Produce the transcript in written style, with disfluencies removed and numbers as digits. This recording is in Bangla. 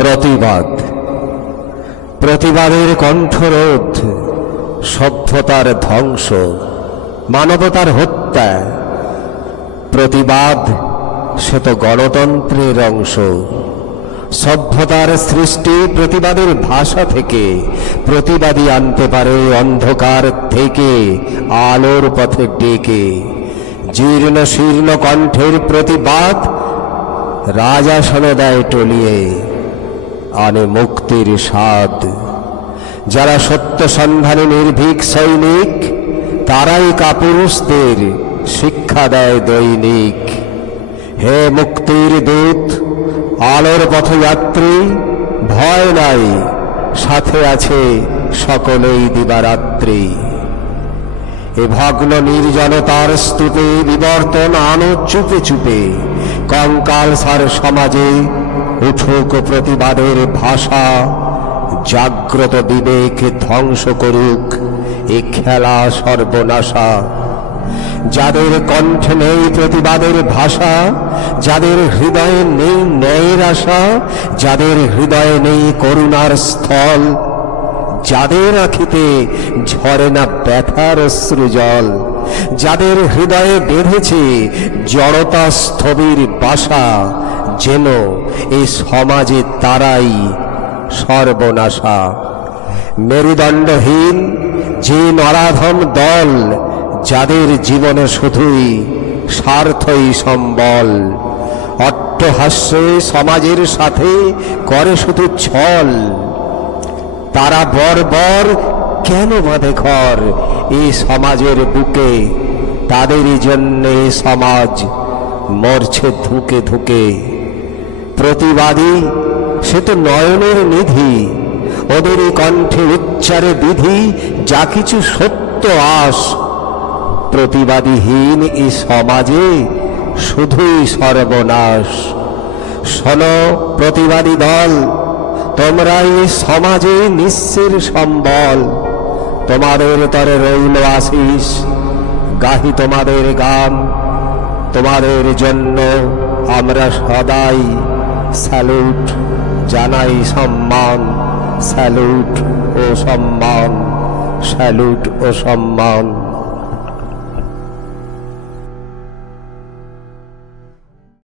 প্রতিবাদ, প্রতিবাদের কণ্ঠরোধ, সভ্যতার ধ্বংস, মানবতার হত্যা। প্রতিবাদ সে তো গণতন্ত্রের অংশ। সভ্যতার সৃষ্টি প্রতিবাদের ভাষা থেকে। প্রতিবাদী আনতে পারে অন্ধকার থেকে আলোর পথে ডেকে। জীর্ণ শীর্ণ কণ্ঠের প্রতিবাদ রাজাসন দেয় টলিয়ে, আনে মুক্তির স্বাদ। যারা সত্য সন্ধানে নির্ভীক সৈনিক, তারাই কাপুরুষদের শিক্ষা দেয় দৈনিক। হে মুক্তির দূত, আলোর পথযাত্রী, ভয় নাই, সাথে আছে সকলেই দিবারাত্রি। এ ভগ্ন নির্জনতার স্তূপে বিবর্তন আনো চুপে চুপে। কঙ্কাল সার সমাজে উঠুক প্রতিবাদের ভাষা। জাগ্রত বিবেক ধ্বংস করুক এ খেলা সর্বনাশা। যাদের কণ্ঠে নেই প্রতিবাদের ভাষা, যাদের হৃদয়ে নেই ন্যায়ের আশা, যাদের হৃদয়ে নেই করুণার স্থল, যাদের আঁখিতে ঝরে না ব্যথার অশ্রুজল, যাদের হৃদয়ে বেঁধেছে জড়তা স্থবির বাসা, যেন এই সমাজে তারাই সর্বনাশা। মেরুদণ্ডহীন যে নরাধম দল, যাদের জীবনে শুধুই স্বার্থই সম্বল। অট্টহাস্যে সমাজের সাথে করে শুধু ছল। তারা বর্বর কেন বাঁধে ঘর এই সমাজের বুকে? তাদেরই জন্যে সমাজ মরছে ধুকে ধুকে। প্রতিবাদী সে তো নয়নের নিধি, ওদেরই কণ্ঠে উচ্চারে বিধি যা কিছু সত্য আস। প্রতিবাদীহীন এই সমাজে শুধুই সর্বনাশ। শোনো প্রতিবাদী দল, তোমরা এই সমাজে নিঃস্বের সম্বল। তোমাদের তরে রইল আশিস, গাহি তোমাদের গান। তোমাদের জন্য আমরা সদাই স্যালুট জানাই সম্মান। স্যালুট ও সম্মান, স্যালুট ও সম্মান।